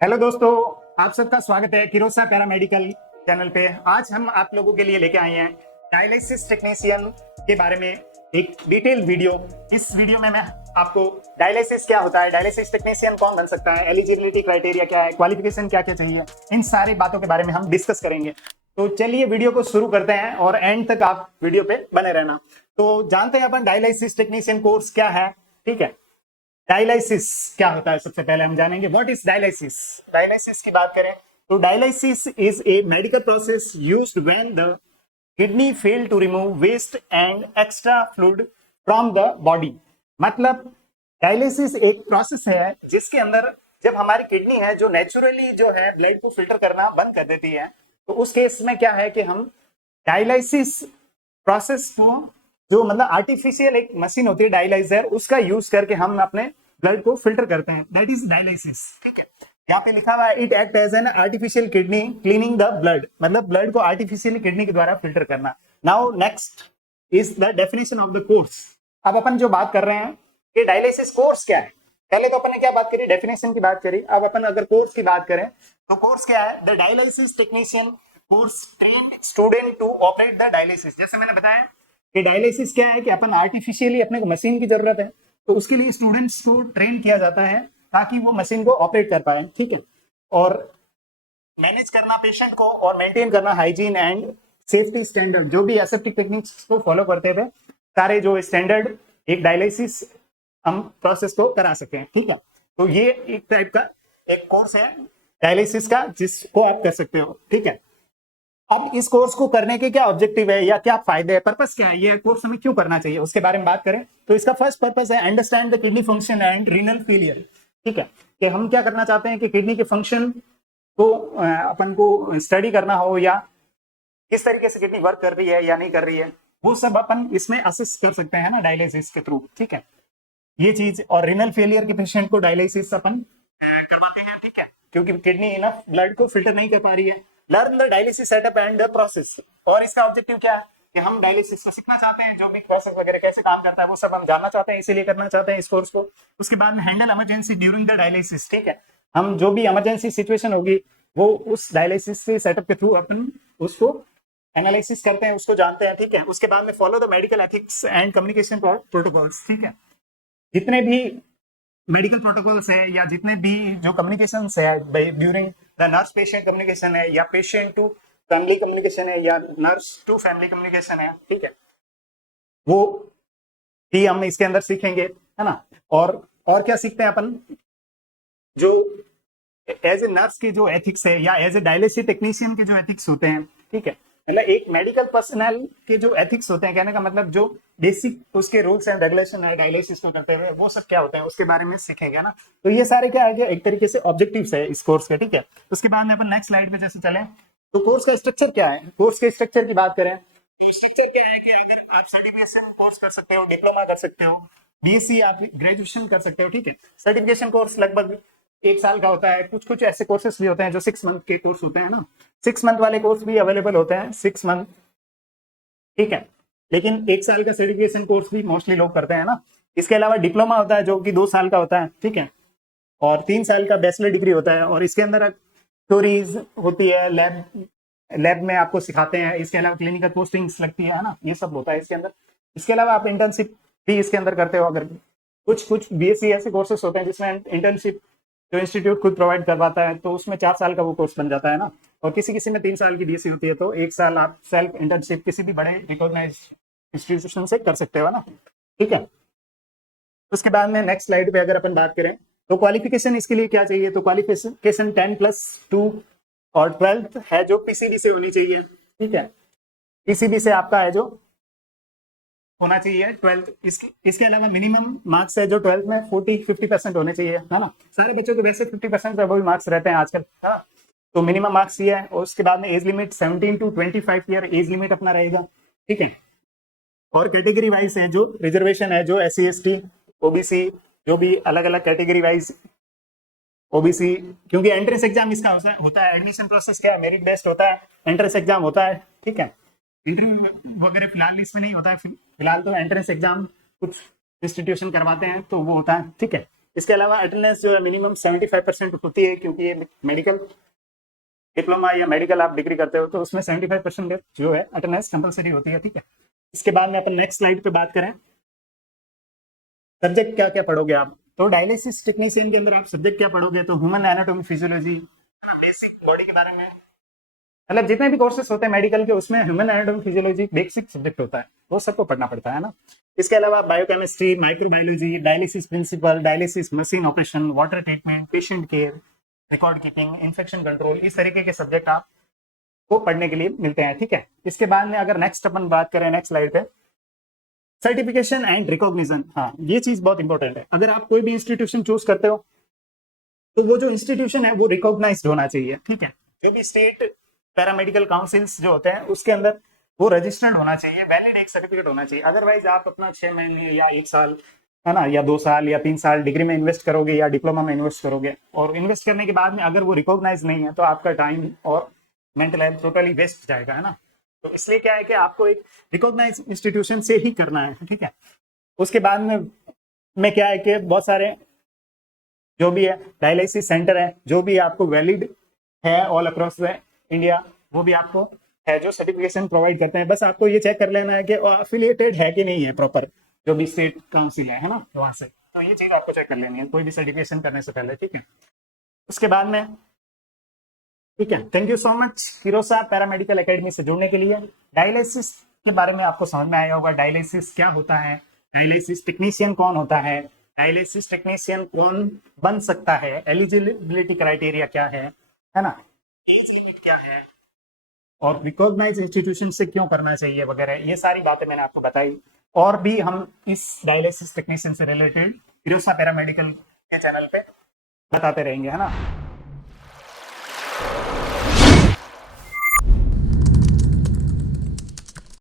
Hello दोस्तों, आप सबका स्वागत है किरोसा पैरामेडिकल चैनल पे। आज हम आप लोगों के लिए लेके आए हैं डायलिसिस टेक्नीशियन के बारे में एक डिटेल वीडियो। इस वीडियो में मैं आपको डायलिसिस क्या होता है, डायलिसिस टेक्नीशियन कौन बन सकता है, एलिजिबिलिटी क्राइटेरिया क्या है, क्वालिफिकेशन क्या क्या चाहिए, इन सारी बातों के बारे में हम डिस्कस करेंगे। तो चलिए वीडियो को शुरू करते हैं और एंड तक आप वीडियो पे बने रहना। तो जानते हैं अपन डायलिसिस टेक्नीशियन कोर्स क्या है। ठीक है, डायलिसिस क्या होता है सबसे पहले हम जानेंगे। What is dialysis. डायलिसिस की बात करें तो dialysis is a medical process used when the kidney fail to remove waste and extra fluid from the body. मतलब डायलिसिस एक प्रोसेस है जिसके अंदर जब हमारी किडनी है जो नेचुरली जो है ब्लड को फिल्टर करना बंद कर देती है, तो उस केस में क्या है कि हम डायलिसिस प्रोसेस को, जो मतलब आर्टिफिशियल एक मशीन होती है डायलाइजर, उसका यूज करके हम अपने ब्लड को फिल्टर करते हैं। That is dialysis. ठीक है, यहाँ पे लिखा हुआ है it act as an artificial kidney cleaning the blood, मतलब ब्लड को आर्टिफिशियली किडनी के द्वारा फिल्टर करना। Now next is the definition of the course. अब अपन जो बात कर रहे हैं कि डायलिसिस कोर्स क्या है। पहले तो अपन ने क्या बात करी, डेफिनेशन की बात करी। अब अपन अगर कोर्स की बात करें तो कोर्स क्या है, the dialysis technician course train student to operate the dialysis. जैसे मैंने बताया कि डायलिसिस क्या है कि अपन आर्टिफिशियली अपने को मशीन की जरूरत है, तो उसके लिए स्टूडेंट्स को ट्रेन किया जाता है ताकि वो मशीन को ऑपरेट कर पाए। ठीक है, और मैनेज करना पेशेंट को और मेंटेन करना हाइजीन एंड सेफ्टी स्टैंडर्ड, जो भी एसेप्टिक टेक्निक्स को फॉलो करते हुए सारे जो स्टैंडर्ड एक डायलिसिस हम प्रोसेस को करा सके। ठीक है, तो ये एक टाइप का एक कोर्स है डायलिसिस का जिसको आप कर सकते हो। ठीक है, अब इस कोर्स को करने के क्या ऑब्जेक्टिव है या क्या फायदे है, पर्पस क्या है, ये कोर्स हमें क्यों करना चाहिए, उसके बारे में बात करें तो इसका फर्स्ट पर्पस है understand the kidney function and renal failure. ठीक है, कि हम क्या करना चाहते हैं कि किडनी के फंक्शन को अपन को स्टडी करना हो, या किस तरीके से किडनी वर्क कर रही है या नहीं कर रही है, वो सब अपन इसमें असिस्ट कर सकते हैं ना डायलिसिस के थ्रू। ठीक है, ये चीज। और रीनल फेलियर के पेशेंट को डायलिसिस अपन करवाते हैं। ठीक है, क्योंकि किडनी इनफ ब्लड को फिल्टर नहीं कर पा रही है। Learn the dialysis setup and the process. और इसका ऑब्जेक्टिव क्या है कि हम डायलिसिस को सीखना चाहते हैं, जो भी प्रोसेस वगैरह कैसे काम करता है वो सब हम जानना चाहते हैं, इसीलिए करना चाहते हैं इस कोर्स को। उसके बाद में handle emergency during the dialysis. ठीक है, हम जो भी इमरजेंसी सिचुएशन होगी वो उस डायलिसिस से सेटअप के थ्रू अपन उसको एनालिसिस करते हैं, उसको जानते हैं। ठीक है, उसके बाद में follow the medical ethics and communication protocols. ठीक है, जितने भी मेडिकल प्रोटोकॉल्स है या जितने भी जो कम्युनिकेशन है during the nurse patient communication है, या पेशेंट टू फैमिली कम्युनिकेशन है, या नर्स टू फैमिली कम्युनिकेशन है। ठीक है, वो भी हम इसके अंदर सीखेंगे, है ना। और क्या सीखते हैं अपन, जो एज ए नर्स की जो एथिक्स है या एज ए डायलिसिस टेक्नीशियन के जो एथिक्स होते हैं। ठीक है, मतलब एक मेडिकल पर्सनल के जो एथिक्स होते हैं, कहने का मतलब जो बेसिक उसके रूल्स एंड रेगुलेशन है डायलिसिस को करते हुए, वो सब क्या होते हैं उसके बारे में सीखेंगे ना। तो ये सारे क्या है, एक तरीके से ऑब्जेक्टिव्स है इस कोर्स के। ठीक है, उसके बाद में अपन नेक्स्ट स्लाइड पे जैसे चलें तो कोर्स का स्ट्रक्चर क्या है। कोर्स के स्ट्रक्चर की बात करें तो स्ट्रक्चर क्या है कि अगर आप सर्टिफिकेशन कोर्स कर सकते हो, डिप्लोमा कर सकते हो, बीएससी आप ग्रेजुएशन कर सकते हो। ठीक है, सर्टिफिकेशन कोर्स लगभग 1 साल का होता है। कुछ कुछ ऐसे कोर्सेस भी होते हैं जो 6 मंथ के कोर्स होते हैं ना, 6 मंथ वाले कोर्स भी अवेलेबल होते हैं, 6 मंथ। ठीक है, लेकिन 1 साल का सर्टिफिकेशन कोर्स भी मोस्टली लोग करते हैं ना। इसके अलावा डिप्लोमा होता है जो कि 2 साल का होता है। ठीक है, और 3 साल का बैचलर डिग्री होता है, और इसके अंदर थ्योरीज होती है, लैब में आपको सिखाते हैं। इसके अलावा क्लिनिकल पोस्टिंग्स लगती है ना, ये सब होता है इसके अंदर। इसके अलावा आप इंटर्नशिप भी इसके अंदर करते हो। अगर कुछ कुछ बीएससी ऐसे कोर्सेस होते हैं जिसमें इंटर्नशिप जो इंस्टीट्यूट खुद प्रोवाइड करवाता है, तो उसमें 4 साल का वो कोर्स बन जाता है ना। और किसी किसी में 3 साल की बीएससी होती है, तो 1 साल आप सेल्फ इंटर्नशिप किसी भी बड़े रिकॉग्नाइज इंस्टीट्यूशन से कर सकते हो ना। ठीक है, उसके बाद में नेक्स्ट स्लाइड पे अगर अपन बात करें तो क्वालिफिकेशन इसके लिए क्या चाहिए, तो क्वालिफिकेशन 10+2 और 12th है जो पीसीबी से होनी चाहिए। ठीक है, पीसीबी से आपका है जो होना चाहिए 12th। इसके अलावा मिनिमम मार्क्स है जो 12th में 40-50% होने चाहिए, है ना। सारे बच्चों के वैसे 50% पे अबव मार्क्स रहते हैं आजकल, है ना। तो मिनिमम मार्क्स ये है। और उसके बाद में age limit 17 to 25 year age limit अपना रहेगा। ठीक है, और कैटेगरी वाइज है जो रिजर्वेशन है, जो SC ST ओबीसी, जो भी अलग अलग कैटेगरी वाइज ओबीसी, क्योंकि एंट्रेंस एग्जाम इसका होता है। एडमिशन प्रोसेस क्या है, मेरिट बेस्ड होता है, एंट्रेंस एग्जाम होता है। ठीक है, इंटरव्यू वगैरह फिलहाल इसमें नहीं होता है, फिलहाल तो एंट्रेंस एग्जाम कुछ इंस्टीट्यूशन करवाते हैं तो वो होता है। ठीक है, इसके अलावा अटेंडेंस जो है मिनिमम 75% होती है, क्योंकि ये मेडिकल डिप्लोमा या मेडिकल आप डिग्री करते हो तो उसमें 75% जो है अटेंडेंस कंपलसरी होती है, ठीक है। इसके बाद में अपन नेक्स्ट स्लाइड पे बात करें, सब्जेक्ट क्या क्या पढ़ोगे आप। तो डायलिसिस टेक्नीशियन के अंदर आप सब्जेक्ट क्या पढ़ोगे, तो human anatomy physiology, basic body के बारे में, मतलब जितने भी कोर्सेस होते हैं मेडिकल के उसमें human anatomy physiology basic subject होता है, वो सबको पढ़ना पड़ता है ना। इसके अलावा biochemistry, microbiology, dialysis principle, dialysis machine operation, water treatment, patient care, record keeping, infection control, इस तरीके के सब्जेक्ट आपको पढ़ने के लिए मिलते हैं, ठीक है। इसके बाद में अगर नेक्स्ट अपन बात करें नेक्स्ट स्लाइड पे, सर्टिफिकेशन एंड रिकॉग्निशन, हाँ ये चीज बहुत इंपॉर्टेंट है। अगर आप कोई भी इंस्टीट्यूशन चूज करते हो तो वो जो इंस्टीट्यूशन है वो रिकॉग्नाइज्ड होना चाहिए, ठीक है। जो भी स्टेट पैरामेडिकल काउंसिल्स जो होते हैं उसके अंदर वो रजिस्टर्ड होना चाहिए, वैलिड एक सर्टिफिकेट होना चाहिए। अदरवाइज आप अपना 6 महीने या 1 साल है ना, या 2 साल या 3 साल डिग्री में इन्वेस्ट करोगे या डिप्लोमा में इन्वेस्ट करोगे, और इन्वेस्ट करने के बाद में अगर वो रिकॉग्नाइज नहीं है तो आपका टाइम और मेंटल हेल्थ टोटली वेस्ट जाएगा, है ना। तो इसलिए क्या है कि आपको एक रिकॉग्नाइज इंस्टीट्यूशन से ही करना है, ठीक है। उसके बाद में क्या है कि बहुत सारे जो भी है डायलिसिस सेंटर है जो भी आपको वैलिड है ऑल अक्रॉस द इंडिया, वो भी आपको है जो सर्टिफिकेशन प्रोवाइड करते हैं। बस आपको ये चेक कर लेना है कि अफिलिएटेड है कि नहीं है प्रॉपर, जो भी स्टेट काउंसिल है ना वहां से, तो ये चीज आपको चेक कर लेनी है कोई भी सर्टिफिकेशन करने से पहले, ठीक है। उसके बाद में ठीक है, थैंक यू सो मच हिरोसा पैरामेडिकल एकेडमी से जुड़ने के लिए। डायलिसिस के बारे में आपको समझ में आया होगा, डायलिसिस क्या होता है, डायलिसिस टेक्नीशियन कौन होता है, डायलिसिस टेक्नीशियन कौन बन सकता है, एलिजिबिलिटी क्राइटेरिया क्या है ना, एज लिमिट क्या है, और रिकॉग्नाइज इंस्टीट्यूशन से क्यों करना चाहिए वगैरह, ये सारी बातें मैंने आपको बताई। और भी हम इस डायलिसिस टेक्नीशियन से रिलेटेड हिरोसा पैरामेडिकल के चैनल पे बताते रहेंगे, है ना।